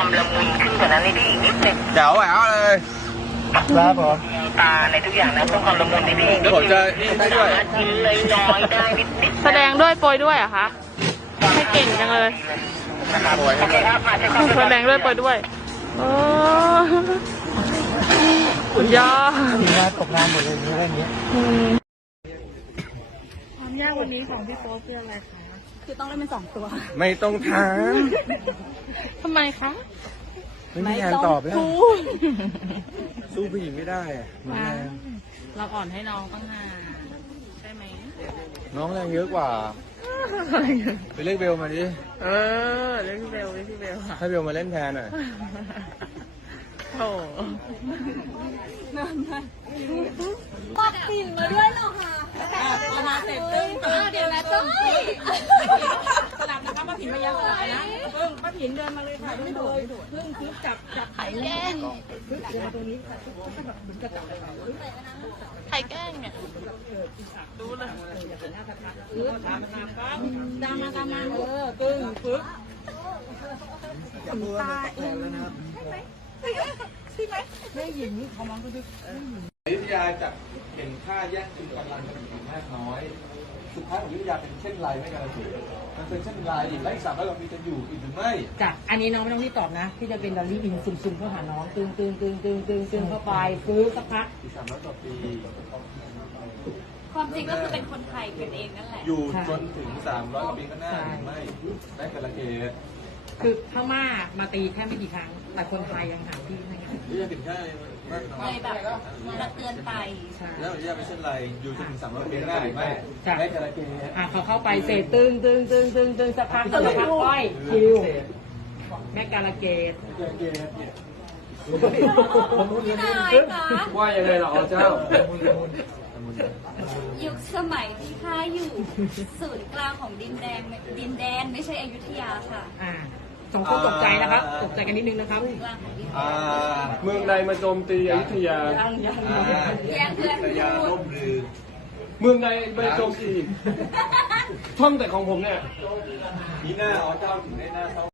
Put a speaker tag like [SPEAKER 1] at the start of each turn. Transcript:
[SPEAKER 1] ความละมุนขึ้นกว่านั้นนี่พี่อีกนิดนึง
[SPEAKER 2] เจ๋วแหววเลยครับผม
[SPEAKER 1] ตาในทุกอย่างนะเพิ่มความละมุนให้พี่
[SPEAKER 2] เดี๋ยวผมจะนี่ให้ด้วย
[SPEAKER 1] สามารถยิ้มน้อยๆได้นิดๆ
[SPEAKER 3] แสดงด้วยโปรยด้วยเหรอะคะให้เก่งจังเลย
[SPEAKER 2] โอ้ย
[SPEAKER 1] โอเคครับมาเชิญครับ
[SPEAKER 3] แสดงด้วยโปรยด้วยโอ้สุดยอด
[SPEAKER 2] ทีมงานตกงานหมดเลยอะไรอย่างเงี้ย
[SPEAKER 3] ความยากวันนี้ของพี่โป๊คืออะไรคะ
[SPEAKER 4] คือต้องเล่นเป็น2 ตัว
[SPEAKER 2] ไม่ต้องถาม
[SPEAKER 3] ทำไมคะ
[SPEAKER 2] ไม่มีงานตอบแล้ว
[SPEAKER 3] พูด
[SPEAKER 2] สู้ผู้หญิงไม่ได้อะ
[SPEAKER 3] เราอ่อนให้น้องตั้งนานใช่ไหม
[SPEAKER 2] น้องแรงเยอะกว่า ไปเรียกเบลมาดิ
[SPEAKER 3] เล่นพี่เบลเล่นพี่เบลค่ะ
[SPEAKER 2] ให้เบลมาเล่นแทนหน่อย
[SPEAKER 3] โอ้
[SPEAKER 4] ปักปิ่นมาด้วยเหรอคะมาเสร็จตึ้งเดี๋ยวนะจ้อยสลับนะคะป้าผินมายาวสลับนะป้าผินเดินมาเลยค่ะไม่โดดพึ่งคึบจับไข่แก้ง
[SPEAKER 3] ใครแกล้งเนี่ยดูเลย
[SPEAKER 4] ตามมาตึ้งคึบตาเองใช่ไหมไม่หญิงเขามองก็ดู
[SPEAKER 2] อยุธยาจะเห็นค่าแย่งชิงกำลังกันอยู่มากน้อย สุดท้ายของอยุธยาเป็นเช่นไรไม่การันตีมันเป็นเช่นไรอีกและอีก300 กว่าปีจะอยู่อีกหรือไม่
[SPEAKER 4] จ้ะอันนี้น้องไม่ต้องรีบตอบนะพี่จะเป็นดอลลี่อินซึมเข้าหาน้องตึงเข้าไปฟื้นสักพัก
[SPEAKER 2] อีก300 กว่าปี
[SPEAKER 5] ความจริงก็คือเป็นคนไทยกันเองนั่นแหละ
[SPEAKER 2] อยู่จนถึง300 กว่าปีข้างหน้าหรือไม่ได้กระเกต
[SPEAKER 4] คือพม่ามาตีแค่ไม่กี่ครั้งแต่คนไทยยังหาที่ไม่ได้
[SPEAKER 2] ที่จะถึงแค่มากน้อ
[SPEAKER 5] เลย ยแบบระเตือนไป
[SPEAKER 4] ใช่
[SPEAKER 2] แล้วอยุธยาเป็นเช่นไรอยู่จนถึง300 ปีข้างหน้าหรือไม่ได้กระเกต
[SPEAKER 4] เขาเข้าไปเสร็จตึงสักพักก้อยคิวแม่การะเกด
[SPEAKER 5] พี่นายคะ
[SPEAKER 2] ว่ายังไงหรอเจ้า
[SPEAKER 5] ยุคสมัยที่ข้าอยู่ศูนย์กลางของดินแดนไม่ใช่อยุธยาค่ะ
[SPEAKER 4] สองคนตกใจนะครับ ตกใจกันนิดนึงนะครับ
[SPEAKER 5] กลางของดินแดน
[SPEAKER 6] เมืองใดมาโจมตีอยุธยา
[SPEAKER 5] แย่งเพื่อนพูด
[SPEAKER 6] เมืองใดมาโจมตี ช่องแต่ของผมเนี่ย
[SPEAKER 2] นี่หน้าอ๋อเจ้าถึงได้หน้าเศร้า